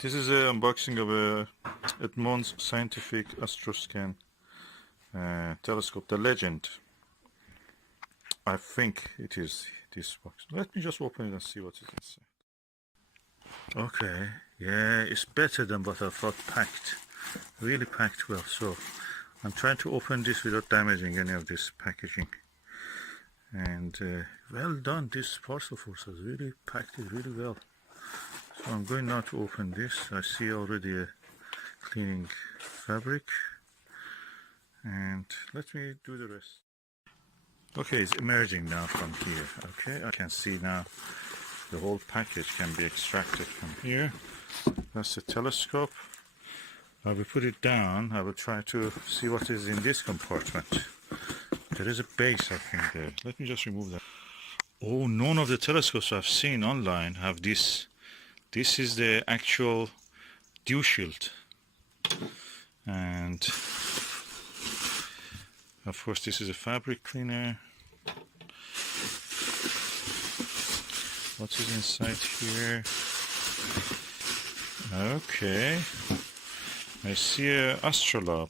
This is an unboxing of a Edmund Scientific Astroscan telescope, the Legend. I think it is this box. Let me just open it and see what is inside. Okay, yeah, it's better than what I thought. Packed, really packed well. So I'm trying to open this without damaging any of this packaging. And well done, this parcel force has really packed it really well. So I'm going now to open this. I see already a cleaning fabric, and let me do the rest. Okay, it's emerging now from here. Okay, I can see now the whole package can be extracted from here. That's the telescope. I will put it down. I will try to see what is in this compartment. There is a base, I think, there. Let me just remove that. Oh, none of the telescopes I've seen online have this. This is the actual dew shield. And of course this is a fabric cleaner. What is inside here? Okay. I see a astrolabe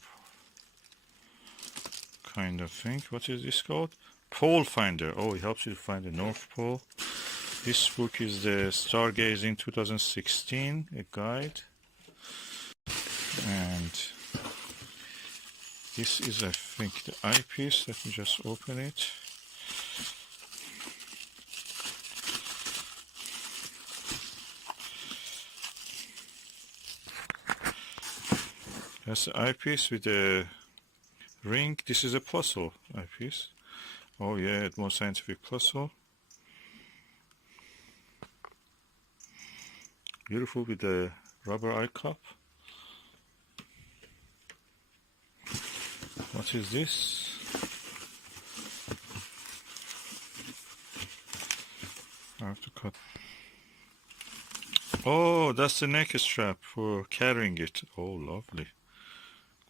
kind of thing. What is this called? Pole finder. Oh, it helps you to find the North Pole. This book is the Stargazing 2016, a guide. And this is, I think, the eyepiece. Let me just open it. That's the eyepiece with the ring. This is a puzzle eyepiece. Oh yeah, Edmund Scientific puzzle. Beautiful with the rubber eye cup. What is this? I have to cut. Oh, that's the neck strap for carrying it. Oh, lovely.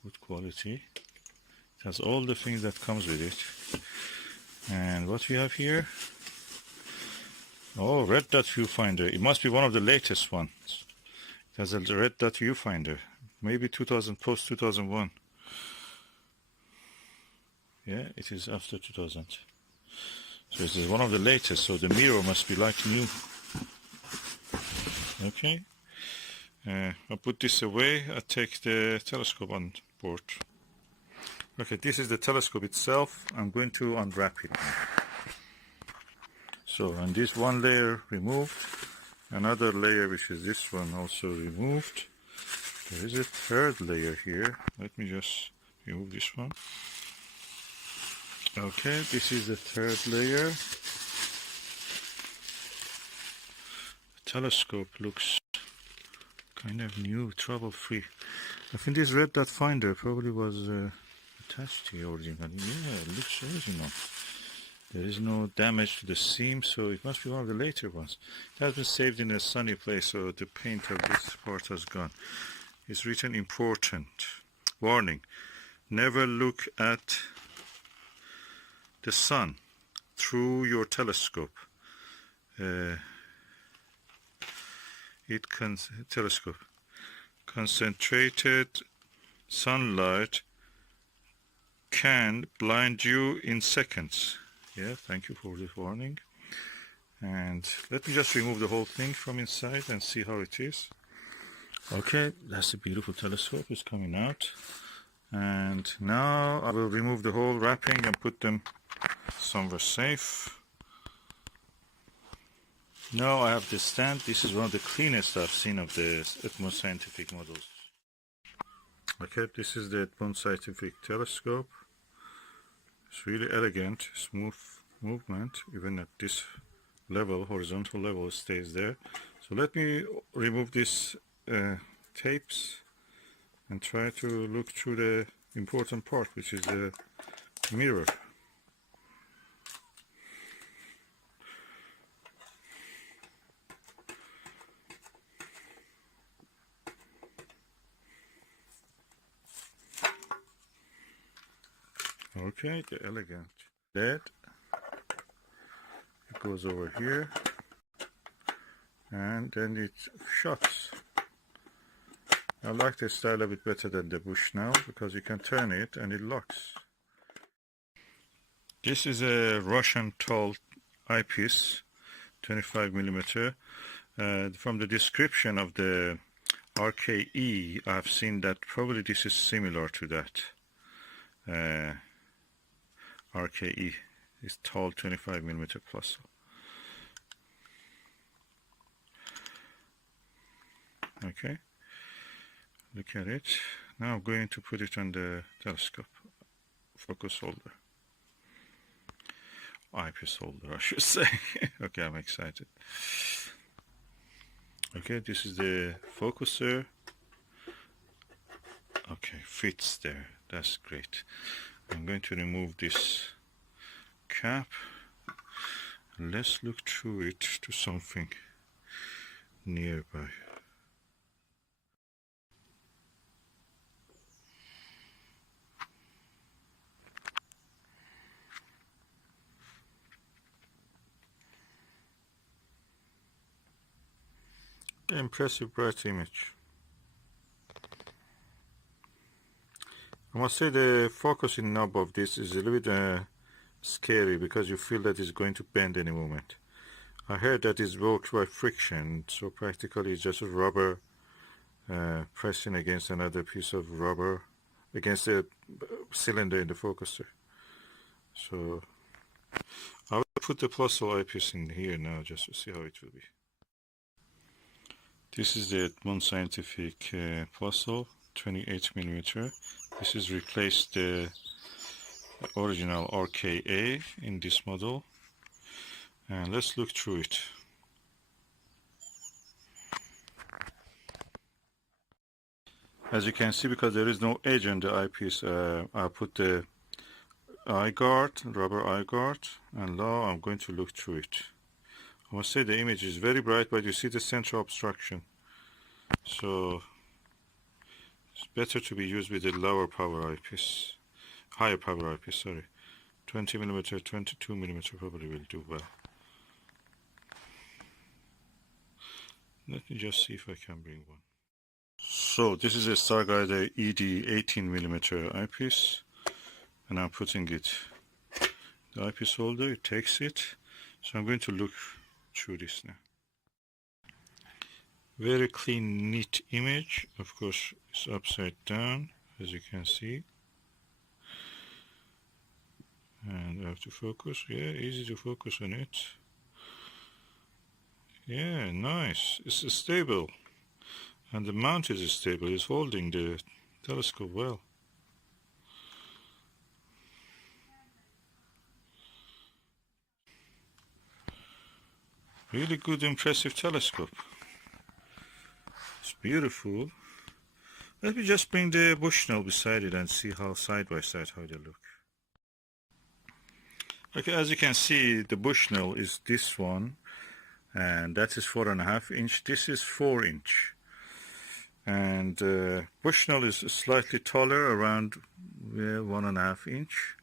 Good quality. It has all the things that comes with it. And what we have here? Oh, red dot viewfinder. It must be one of the latest ones. It has a red dot viewfinder. Maybe 2000, post 2001. Yeah, it is after 2000. So it is one of the latest, so the mirror must be like new. Okay. I'll put this away. I'll take the telescope on board. Okay, this is the telescope itself. I'm going to unwrap it now. So, and this one layer removed, another layer, which is this one, also removed. There is a third layer here. Let me just remove this one. Okay, this is the third layer. The telescope looks kind of new, trouble-free. I think this red dot finder probably was attached to the original. Yeah, it looks original. There is no damage to the seam, so it must be one of the later ones. It has been saved in a sunny place, so the paint of this part has gone. It's written important. Warning, never look at the sun through your telescope. Telescope. Concentrated sunlight can blind you in seconds. Yeah, thank you for this warning. And let me just remove the whole thing from inside and see how it is. Okay, that's a beautiful telescope. It's coming out. And now I will remove the whole wrapping and put them somewhere safe. Now I have the stand. This is one of the cleanest I've seen of the Edmund Scientific models. Okay, this is the Edmund Scientific telescope. It's really elegant, smooth movement, even at this level, horizontal level, it stays there. So let me remove these tapes and try to look through the important part, which is the mirror. Okay, the elegant LED. It goes over here, and then it shuts. I like this style a bit better than the Bushnell because you can turn it and it locks. This is a Russian tall eyepiece, 25 millimeter. From the description of the RKE, I've seen that probably this is similar to that. RKE is tall 25 millimeter plus. Okay, look at it. Now I'm going to put it on the telescope focus holder. Eyepiece holder, I should say. Okay, I'm excited. Okay, this is the focuser. Okay, fits there. That's great. I'm going to remove this cap. Let's look through it to something nearby. Impressive bright image. I must say the focusing knob of this is a little bit scary because you feel that it's going to bend any moment. I heard that it's worked by friction, so practically it's just a rubber pressing against another piece of rubber against the cylinder in the focuser. So I will put the Plusle eyepiece in here now just to see how it will be. This is the Edmund Scientific Plusle 28 millimeter. This is replaced the original RKA in this model, and let's look through it. As you can see, because there is no edge on the eyepiece, I put the eye guard, rubber eye guard, and now I'm going to look through it. I must say the image is very bright, but you see the central obstruction, so it's better to be used with a lower power eyepiece, higher power eyepiece, sorry. 20 millimeter, 22 millimeter probably will do well. Let me just see if I can bring one. So this is a Starguide ED 18 millimeter eyepiece, and I'm putting it the eyepiece holder. It takes it, so I'm going to look through this now. Very clean, neat image. Of course, it's upside down, as you can see. And I have to focus. Yeah, easy to focus on it. Yeah, nice. It's stable. And the mount is stable. It's holding the telescope well. Really good, impressive telescope. It's beautiful. Let me just bring the Bushnell beside it and see how side by side how they look. Okay, as you can see, the Bushnell is this one, and that is 4.5 inch. This is 4 inch. And Bushnell is slightly taller, around 1.5 inch.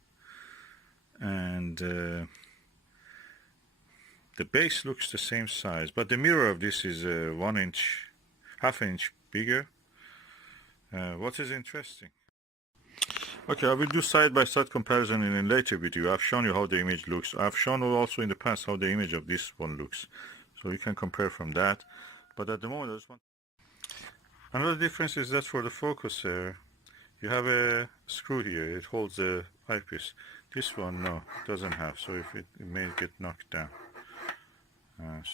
And the base looks the same size, but the mirror of this is 1 inch, half inch bigger. What is interesting? Okay, I will do side-by-side comparison in a later video. I've shown you how the image looks. I've shown also in the past how the image of this one looks. So you can compare from that. But at the moment, I just want... Another difference is that for the focuser, you have a screw here. It holds the eyepiece. This one, no, doesn't have. So if it may get knocked down.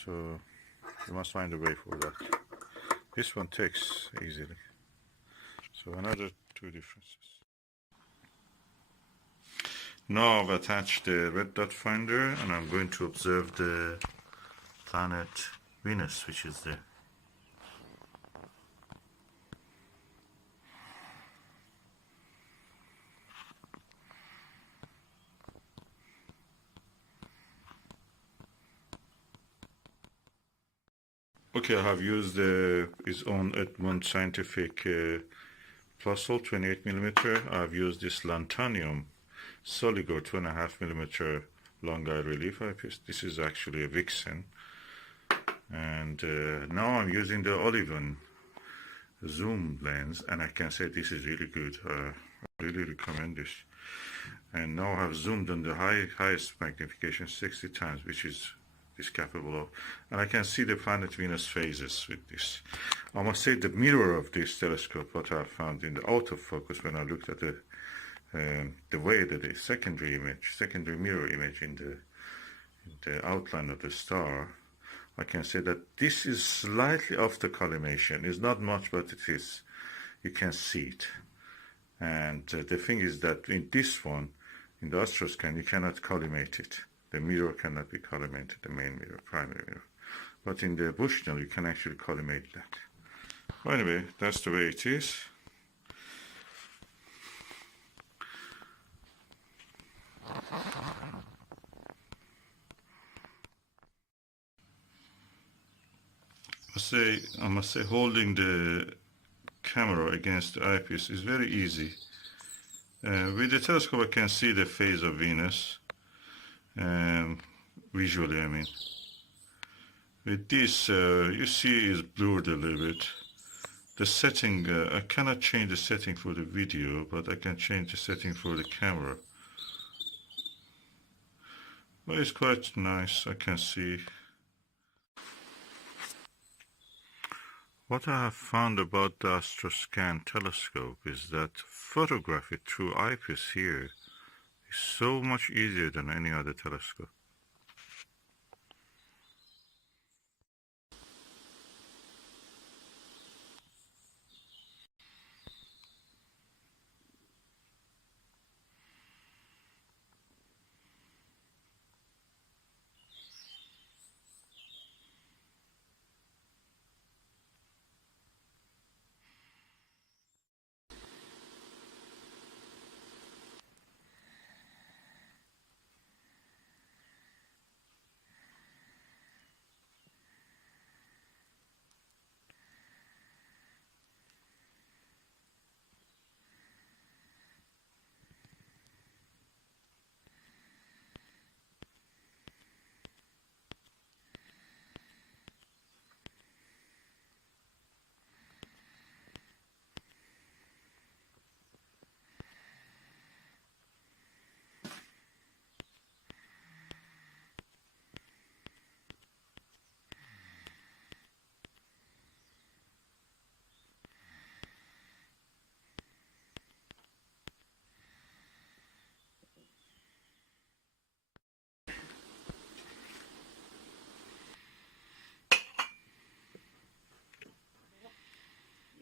So you must find a way for that. This one takes easily. So another two differences. Now I've attached the red dot finder, and I'm going to observe the planet Venus, which is there. Okay, I have used its own Edmund Scientific Plusle 28 millimeter. I've used this Lantanium Soligo 2.5 millimeter long eye relief eyepiece. This is actually a Vixen. And now I'm using the Olivan zoom lens, and I can say this is really good. I really recommend this. And now I have zoomed on the highest magnification 60 times, which is capable of, and I can see the planet Venus phases with this. I must say the mirror of this telescope, what I found in the autofocus when I looked at the way that the secondary mirror image in the outline of the star, I can say that this is slightly off the collimation. It's not much, but it is. You can see it. And the thing is that in this one, in the Astroscan, you cannot collimate it. The mirror cannot be collimated, the main mirror, primary mirror. But in the Bushnell, you can actually collimate that. Well, anyway, that's the way it is. I must say, holding the camera against the eyepiece is very easy. With the telescope, I can see the phase of Venus. Visually, I mean. With this, you see it's blurred a little bit. The setting, I cannot change the setting for the video, but I can change the setting for the camera. But it's quite nice, I can see. What I have found about the Astroscan telescope is that photography through eyepiece here is so much easier than any other telescope.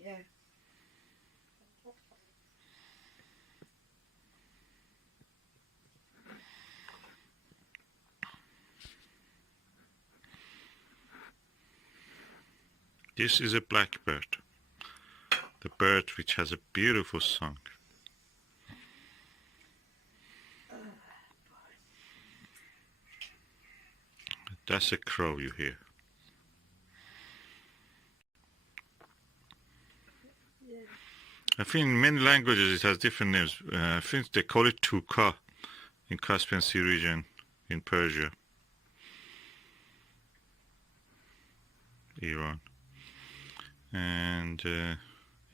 Yeah. This is a blackbird, the bird which has a beautiful song. That's a crow you hear. I think in many languages it has different names. I think they call it tuka in Caspian Sea region in Persia, Iran. And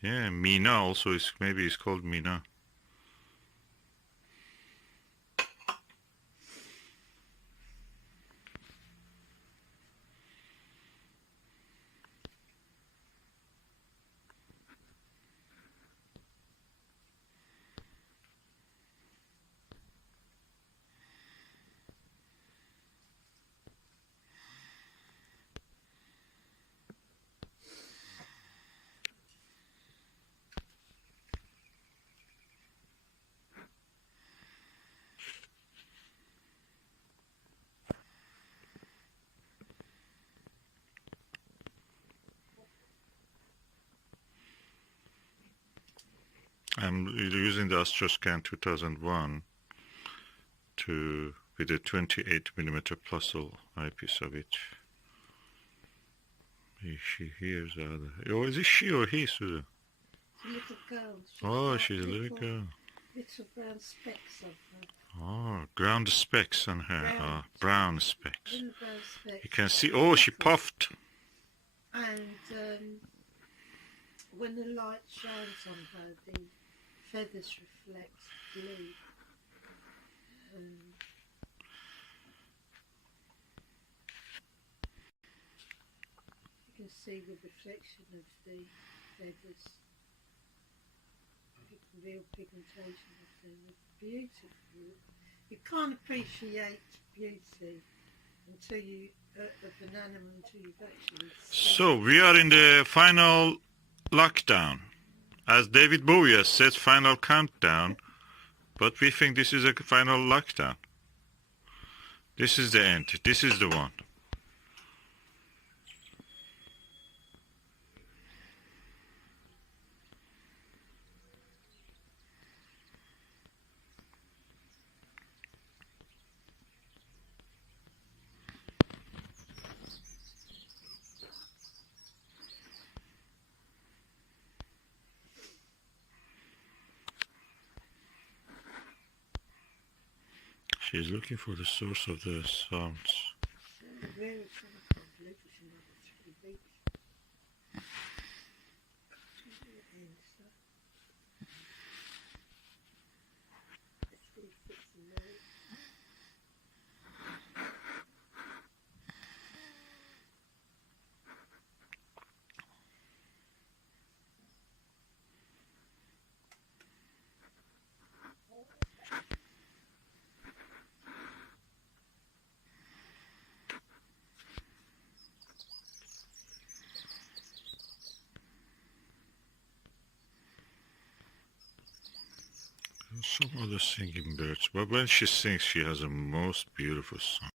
yeah, Mina also is, maybe it's called Mina. I'm using the Astroscan 2001 with a 28mm Plusle eyepiece of it. She hears the other. Oh, is it she or he, Susan? It's a little girl. Oh, she's a little girl. Little brown specks of her. Oh, ground specks on her. Brown specks. Little brown specks. You can see. Oh, she puffed. And when the light shines on her, the feathers reflect blue. You can see the reflection of the feathers, the real pigmentation of them. It's beautiful. You can't appreciate beauty until you of an animal until you've actually seen So we are in the final lockdown. As David Bowie has said, final countdown. But we think this is a final lockdown. This is the end. This is the one. She's looking for the source of the sounds. Some other singing birds, but when she sings, she has a most beautiful song.